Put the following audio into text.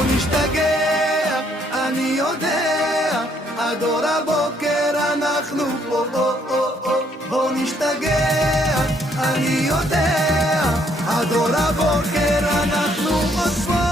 בוא נשתגע, אני יודע, עד אור הבוקר אנחנו פה. בוא נשתגע, אני יודע, עד אור הבוקר אנחנו עוד פה.